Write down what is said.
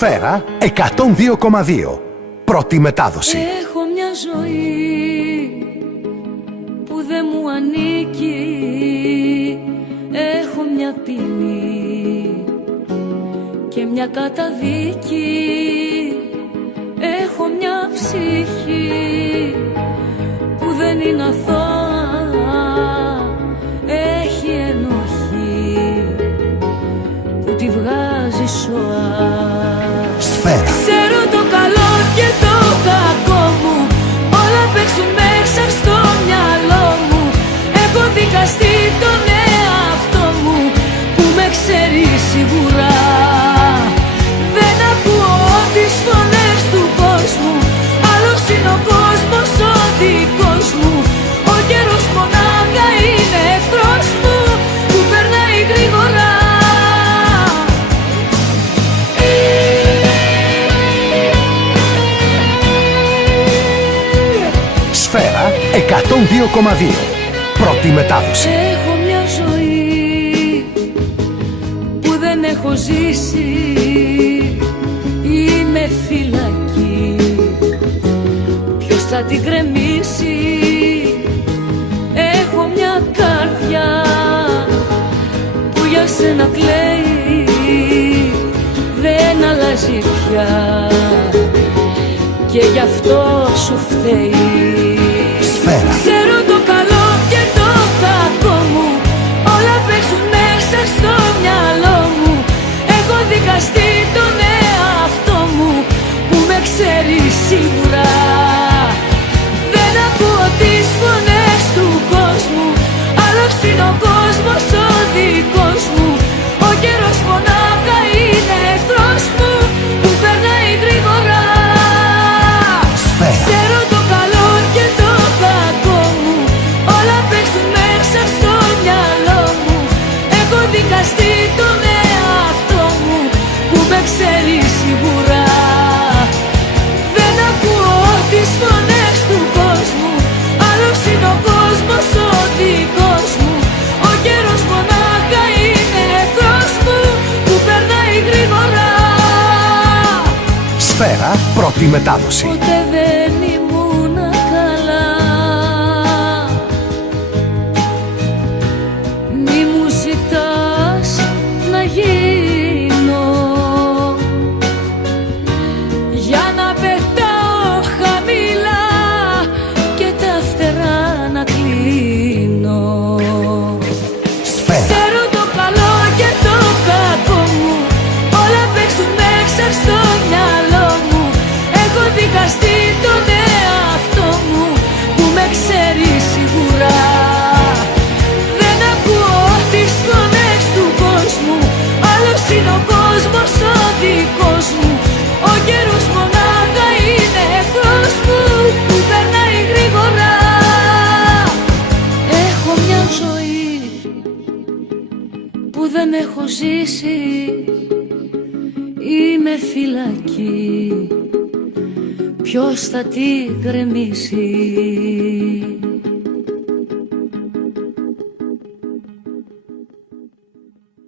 Σφαίρα 102,2. Πρώτη μετάδοση. Έχω μια ζωή που δεν μου ανήκει. Έχω μια ποινή και μια καταδίκη. Έχω μια ψυχή που δεν είναι αθώα. Έχει ενοχή που τη βγάζει σοά. Σφαίρα. Ξέρω το καλό και το κακό μου, όλα παίξουν μέσα στο μυαλό μου. Έχω δικαστεί τον εαυτό μου που με ξέρει σίγουρα. Δεν ακούω τις φωνές του κόσμου, άλλος είναι ο κόσμος ο δικός μου. Ο καιρός μονάχα είναι εχθρός μου που περνάει γρήγορα. Σφαίρα 102,2. Πρώτη μετάδοση. Έχω μια ζωή που δεν έχω ζήσει. Είμαι φυλακή. Ποιος θα την κρεμίσει? Έχω μια καρδιά που για σένα κλαίει. Δεν αλλάζει πια και γι' αυτό σου φταίει. Σφαίρα. Ξέρω το καλό και το κακό μου, όλα παίξουν μέσα στο μυαλό μου. Έχω δικαστεί τον εαυτό μου που με ξέρει σίγουρα. Δεν ακούω τις φωνές του κόσμου, άλλος είναι ο κόσμος ο δικός μου. Ο καιρός μονάχα είναι εχθρός μου που περνάει γρήγορα. Σφαίρα. Ξέρω το καλό και το κακό μου, όλα παίξουν μέσα στο μυαλό μου. Έχω δικαστεί τον εαυτό μου που με ξέρει σίγουρα. Δεν ακούω τις φωνές του κόσμου, άλλος είναι ο κόσμος ο δικός μου. Ο καιρός μονάχα είναι εχθρός μου που περνάει γρήγορα. Σφαίρα πρώτη μετάδοση. Ποτέ δεν ήμουν καλά. Μη μου ζητάς να γίνω για να πετάω χαμηλά και τα φτερά να κλείνω. Σφαίρα. Ξέρω το καλό και το κακό μου, όλα παίξουν μέσα στο μυαλό μου. Έχω δικαστεί τον εαυτό μου που με ξέρει σίγουρα. Δεν ακούω τις φωνές του κόσμου, άλλος είναι ο κόσμος ο δικός μου. Ο καιρός μονάχα είναι εχθρός μου που περνάει γρήγορα. Έχω μια ζωή που δεν έχω ζήσει. Είμαι φυλακή. Ποιος θα την γκρεμίσει?